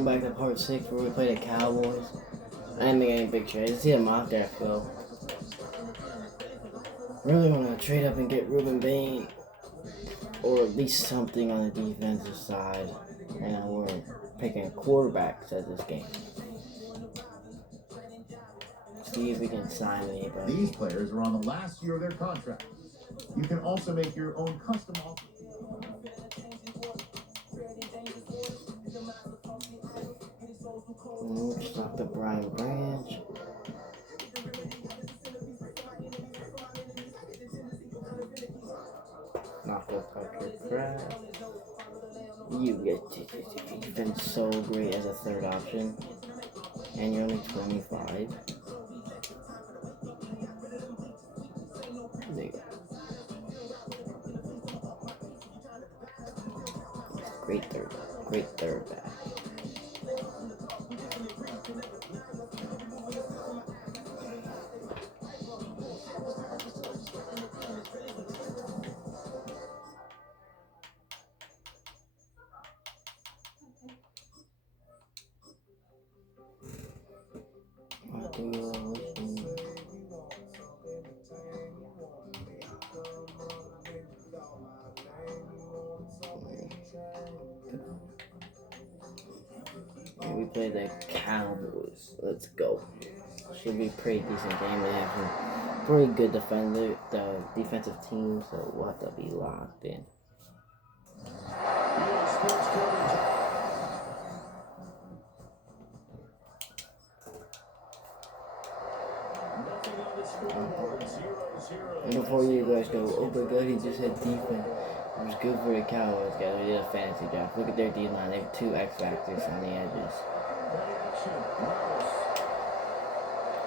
Welcome back to part 6 where we play the Cowboys. I didn't make any big trades. I see them out there, Phil. Really want to trade up and get Ruben Bain, or at least something on the defensive side. And we're picking quarterbacks at this game. See if we can sign anybody. These players are on the last year of their contract. You can also make your own custom offer. Stop the Brian Branch. Knock off Tucker Craft. You've been so great as a third option. And you're only 25. There you go. Great third back. We play the Cowboys. Let's go. Should be a pretty decent game. They have some pretty good defensive team, so we'll have to be locked in. And before you guys go, oh my god, he just had defense. It was good for the Cowboys, guys. We did a fantasy draft. Look at their D-line. They have 2 X-Factors on the edges.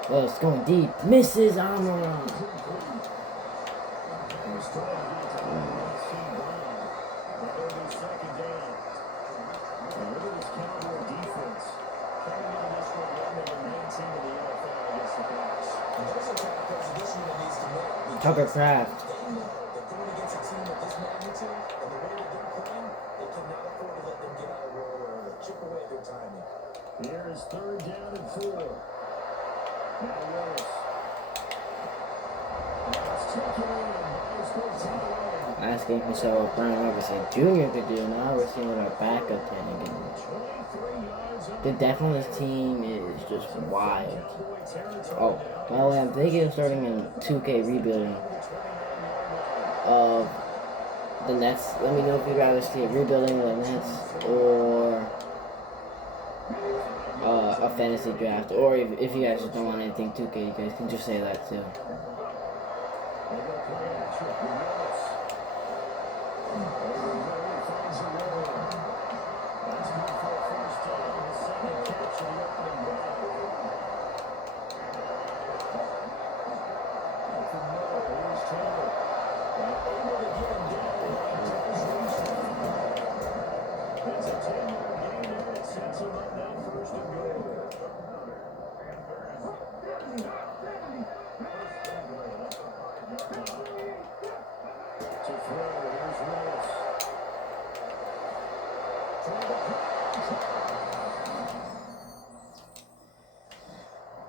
Oh, it's going deep. Misses Amara. Tucker Craft. Here is 3rd down and 4. Now Willis. Last game we saw what Brian Robertson Jr. could do. Now we're seeing what our backup can do. The depth on this team is just wild. Oh, by the way, I'm thinking of starting a 2K rebuilding of the Nets. Let me know if you'd rather see a rebuilding of the Nets or a fantasy draft, or if you guys just don't want anything 2K, you guys can just say that too.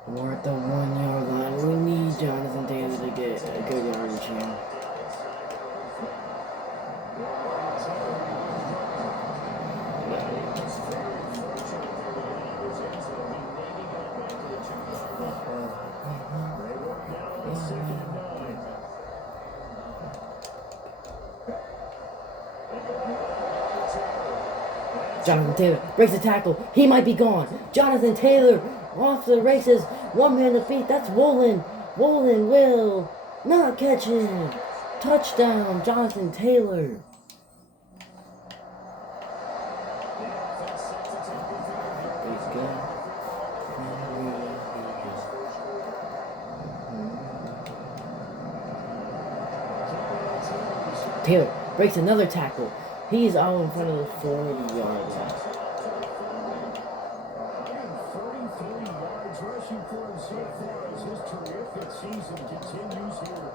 We're at the 1 yard line. We need Johnathan Taylor to get a good yardage here. Johnathan Taylor breaks the tackle. He might be gone. Johnathan Taylor off to the races. 1 man to beat. That's Woolen. Woolen will not catch him. Touchdown, Johnathan Taylor. Taylor breaks another tackle. He's all in front of the 40-yard line. 33 yards rushing for him so far as his terrific season continues here.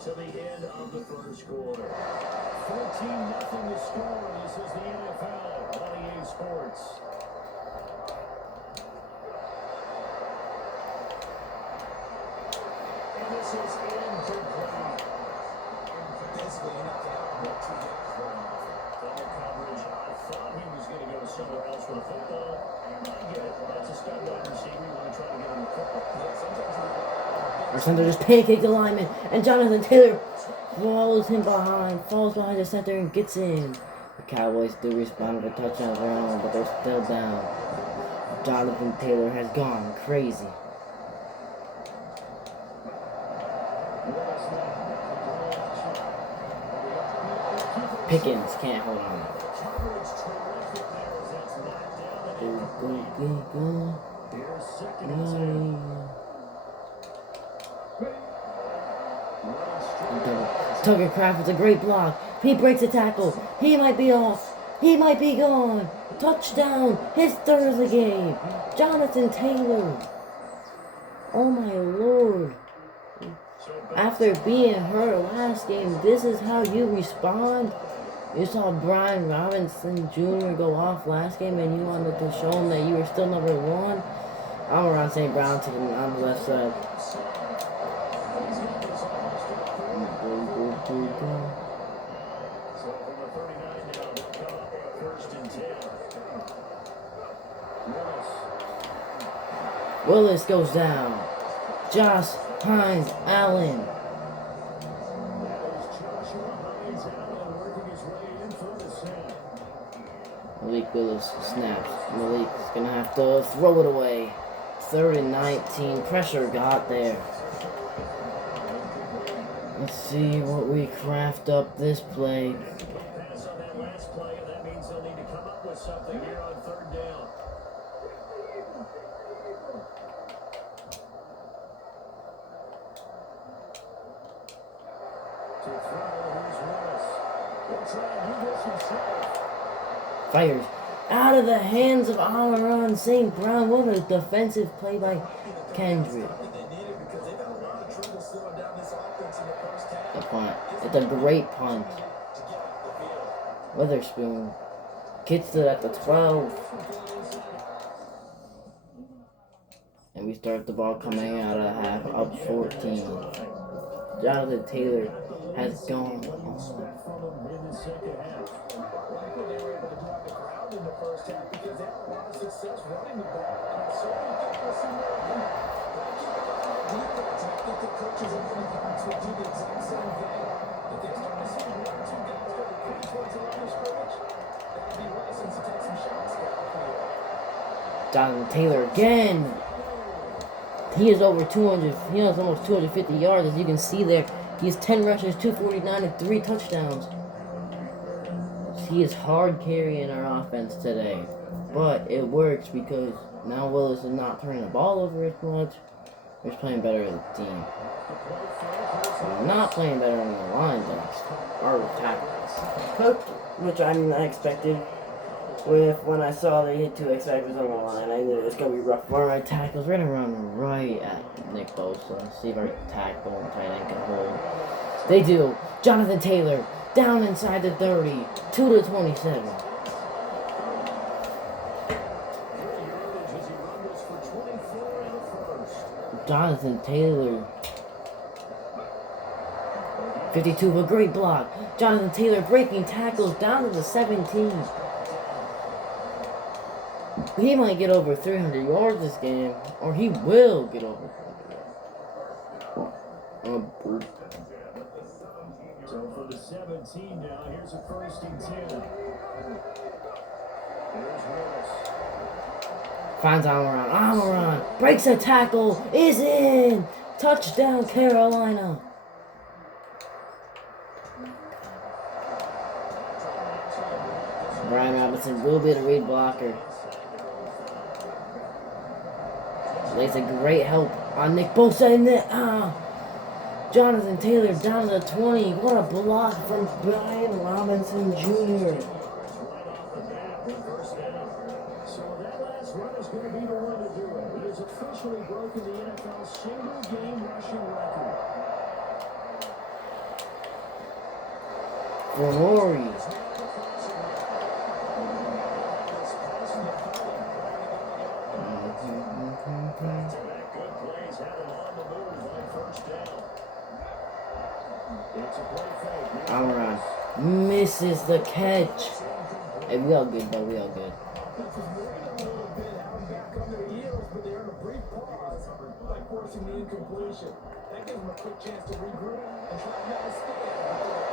To the end of the first quarter. 14-0 the score. This is the NFL on EA Sports. And this is incomplete. Basically, you're not going to double coverage. I thought he was going to go somewhere else with the football. I get it. That's a stud wide receiver. You want to try to get him the football. Yeah, sometimes Our center just pancaked the lineman, and Johnathan Taylor falls behind the center and gets in. The Cowboys do respond with a touchdown of their own, but they're still down. Johnathan Taylor has gone crazy. Pickens can't hold on. Tucker Craft with a great block. He breaks a tackle. He might be off. He might be gone. Touchdown. His third of the game. Johnathan Taylor. Oh my lord. After being hurt last game, this is how you respond? You saw Brian Robinson Jr. go off last game and you wanted to show him that you were still number one? I'm around St. Brown on the left side. Willis goes down. Josh Hines Allen. Malik Willis snaps. Malik's gonna have to throw it away. 3rd and 19. Pressure got there. Let's see what we craft up this play. Pass on that last play, and that means they'll need to come up with something here on 3rd down. To throw, here's Willis. He'll try and do this himself. Fires out of the hands of Amaron St. Brown. What a defensive play by Kendrick. The punt. It's a great punt. Witherspoon gets it at the 12. And we start the ball coming out of half up 14. Johnathan Taylor has gone on. In the first half because they had a lot of success running the ball, and I certainly think we'll see more of that. Defense, and I think the coaches are going to do the exact same thing. If they start to see 1 or 2 guys that are pretty towards the line of scrimmage, that'd be license to take some shots down the field. Johnathan Taylor again. He is over 200. He has almost 250 yards, as you can see there. He has 10 rushes, 249, and 3 touchdowns. He is hard carrying our offense today, but it works because now Willis is not turning the ball over as much. We're just playing better as a team. We're not playing better on the line, though. Our tackles, which I expected. When I saw they hit 2 X-Factors on the line, I knew it's gonna be rough. All right, tackles. We're gonna run right at Nick Bosa. See if our tackle and tight end can hold. They do. Johnathan Taylor. Down inside the 30, 2 to 27. Johnathan Taylor. 52 for a great block. Johnathan Taylor breaking tackles down to the 17. He might get over 300 yards this game, or he will get over 300 yards. So for the 17 now, here's a 1st and 10. Here's Willis. Finds Amaran. Amaran breaks a tackle. Is in. Touchdown, Carolina. Brian Robinson will be the read blocker. Lays a great help on Nick Bosa in there. Johnathan Taylor down to the 20. What a block from Brian Robinson Jr. So that last run is going to be the one to do it. He has officially broken the NFL single-game rushing record. For Rory. Amaran misses the catch. Hey, we all good, though. We all good.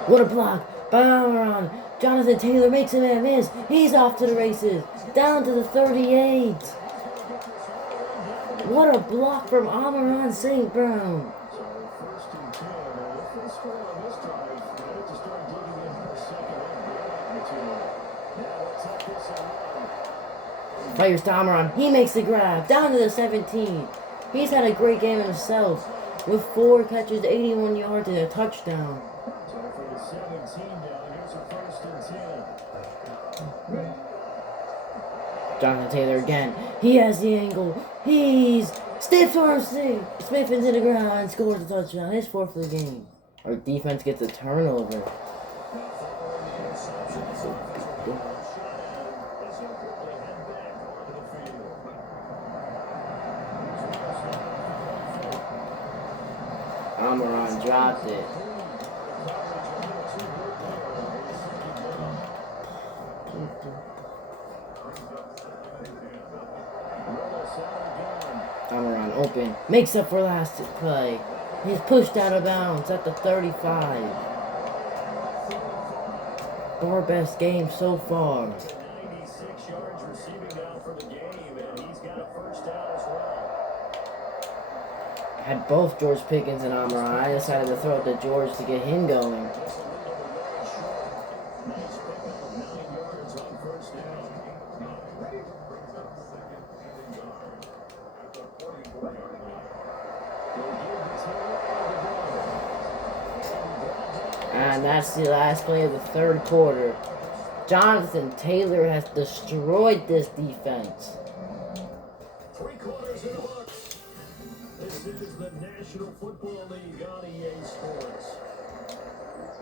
What a block by Amaran. Johnathan Taylor makes a man miss. He's off to the races. Down to the 38. What a block from Amaran St. Brown. Fires to Amaran. He makes the grab. Down to the 17. He's had a great game himself. With 4 catches, 81 yards, and a touchdown. Johnathan Taylor again. He has the angle. He's stiff arm Smith into the ground and scores a touchdown. His 4th of the game. Our defense gets a turnover. Amaran dropped it. Amaran open. Makes up for last play. He's pushed out of bounds at the 35. Our best game so far. 96 yards receiving down for the game, and he's got a first down as well. Had both George Pickens and Amaran. I decided to throw it to George to get him going. And that's the last play of the 3rd quarter. Johnathan Taylor has destroyed this defense. 3 quarters in the books. This is the National Football League on EA Sports.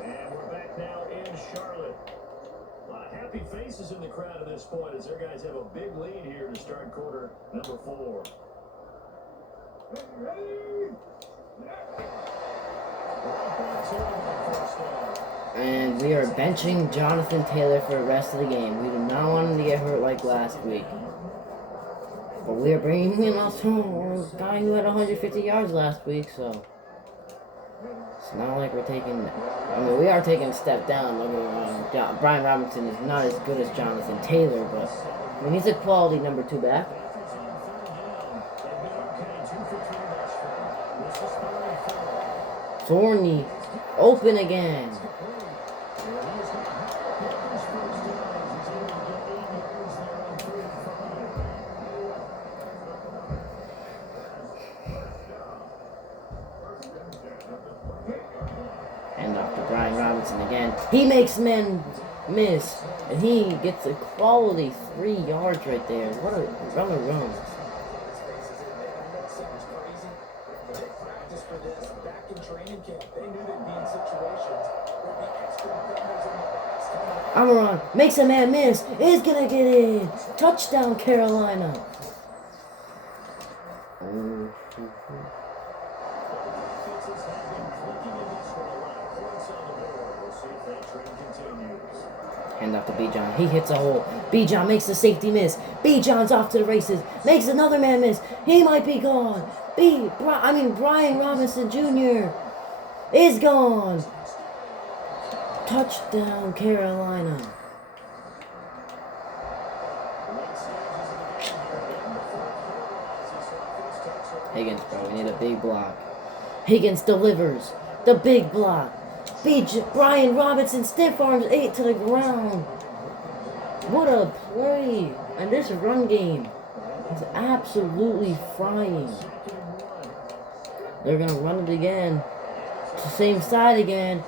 And we're back now in Charlotte. A lot of happy faces in the crowd at this point as their guys have a big lead here to start quarter number 4. And we are benching Johnathan Taylor for the rest of the game. We do not want him to get hurt like last week. But we are bringing in also a guy who had 150 yards last week, so it's not like we're taking... I mean, we are taking a step down. Brian Robinson is not as good as Johnathan Taylor, but I mean, he's a quality number 2 back. Thorny open again. And off to Brian Robinson again. He makes men miss. And he gets a quality 3 yards right there. What a run. Amaran makes a man miss. Is gonna get in. Touchdown, Carolina. Hand off to Bijan. He hits a hole. Bijan makes the safety miss. Bijan's off to the races. Makes another man miss. He might be gone. Brian Robinson Jr. is gone. Touchdown, Carolina. Higgins, bro. We need a big block. Higgins delivers. The big block. Beach Brian Robinson stiff arms 8 to the ground. What a play. And this run game is absolutely frying. They're going to run it again. It's the same side again.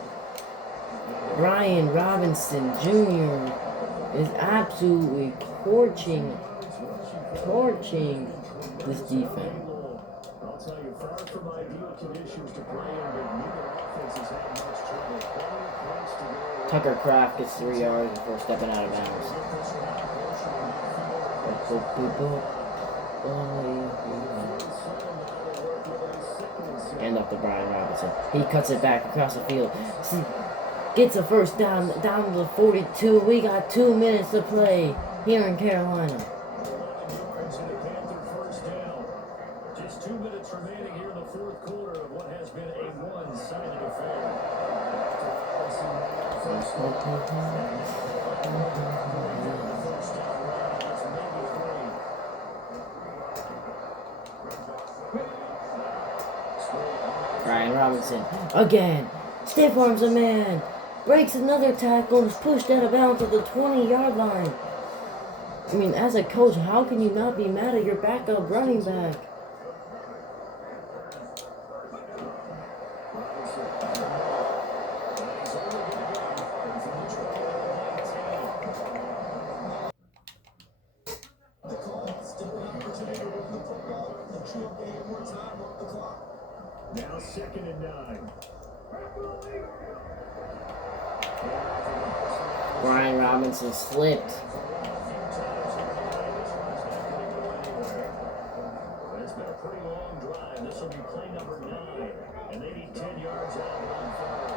Brian Robinson Jr. is absolutely torching this defense. I'll tell you, far from ideal conditions to play in, but neither offense has had much trouble. Plenty of points to go. Tucker Kraft gets 3 yards before stepping out of bounds. Hand off to Brian Robinson. He cuts it back across the field. Gets a first down to the 42. We got 2 minutes to play here in Carolina. Just 2 minutes remaining here in the fourth quarter of what has been a one-sided affair. Brian Robinson again. Stiff arms a man. Breaks another tackle and is pushed out of bounds at the 20-yard line. I mean, as a coach, how can you not be mad at your backup running back? Now 2nd and 9. Brian Robinson slipped. It's been a pretty long drive. This will be play number 9, and they need 10 yards out on third.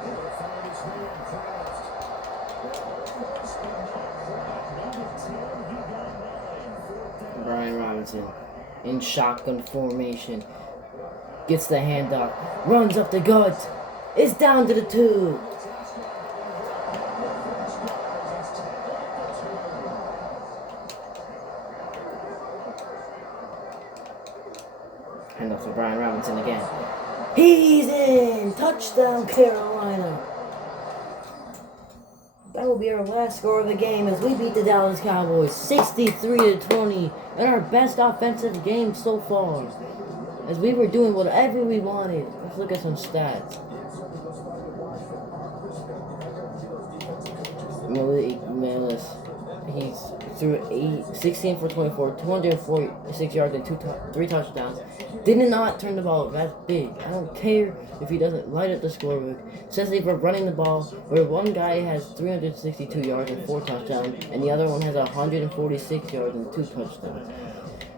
They're going to find his man, Kraft. Brian Robinson in shotgun formation. Gets the handoff. Runs up the gut. It's down to the 2. Handoff to Brian Robinson again. He's in! Touchdown, Carolina! That will be our last score of the game as we beat the Dallas Cowboys 63-20 in our best offensive game so far. As we were doing whatever we wanted. Let's look at some stats. Melis, he's threw 16 for 24, 246 yards and 3 touchdowns. Did not turn the ball. That's big. I don't care if he doesn't light up the scorebook. Especially for running the ball, where one guy has 362 yards and 4 touchdowns, and the other one has 146 yards and 2 touchdowns.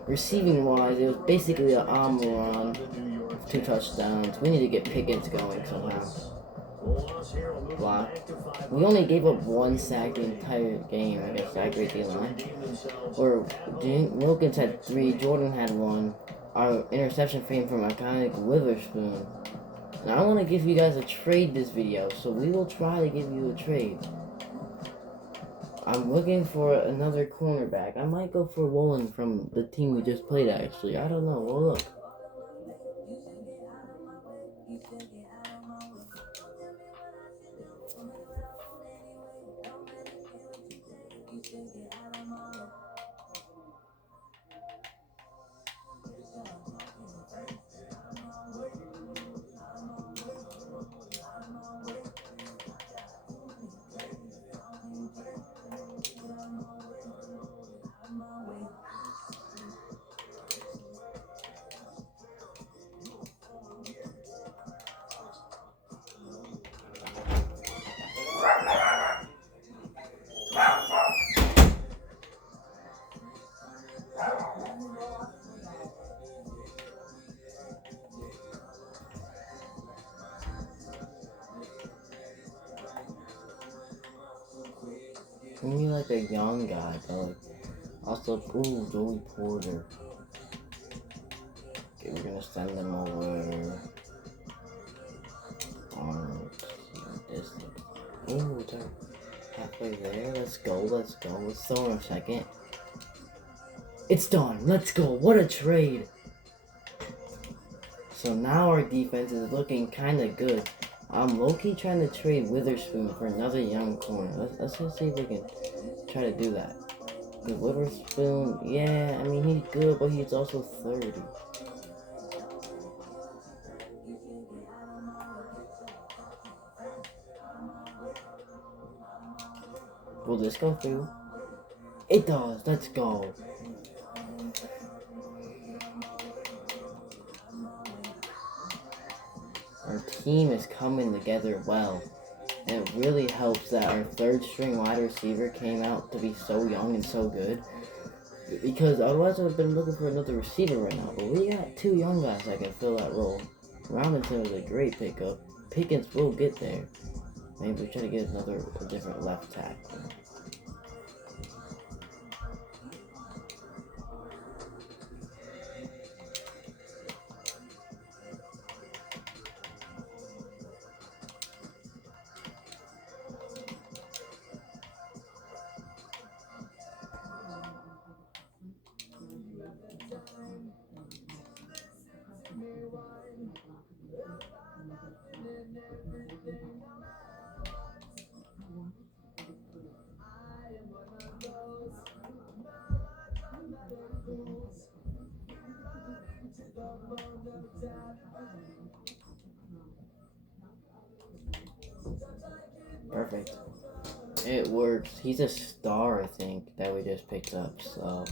Receiving wise, it was basically an Amaron with 2 touchdowns. We need to get Pickens going somehow. Block. We only gave up 1 sack the entire game against that great D-line. Or Wilkins had 3, Jordan had 1. Our interception came from iconic Witherspoon. And I want to give you guys a trade this video, so we will try to give you a trade. I'm looking for another cornerback. I might go for Woolen from the team we just played, actually. I don't know. We'll look. We need like a young guy, but like also Joey Porter. Okay, we're gonna send them over. This. Ooh, they're halfway there. Let's go. Let's throw in a second. It's done. Let's go. What a trade. So now our defense is looking kind of good. I'm low-key trying to trade Witherspoon for another young corner. Let's just see if we can try to do that. Because Witherspoon, yeah, I mean, he's good, but he's also 30. Will this go through? It does. Let's go. Our team is coming together well. And it really helps that our third string wide receiver came out to be so young and so good. Because otherwise I would have been looking for another receiver right now. But we got two young guys that can fill that role. Robinson was a great pickup. Pickens will get there. Maybe we try to get a different left tackle. Perfect. It works. He's a star, I think, that we just picked up. So,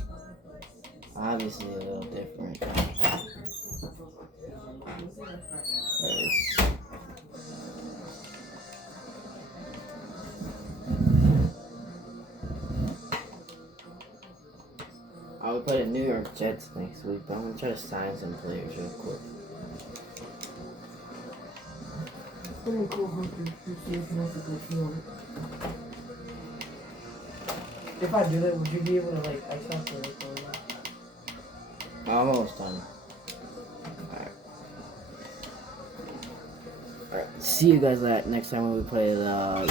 obviously a little different. I would play the New York Jets next week, but I'm going to try to sign some players real quick. If I do that, would you be able to like access the recording? Almost done. Alright. See you guys next time when we play the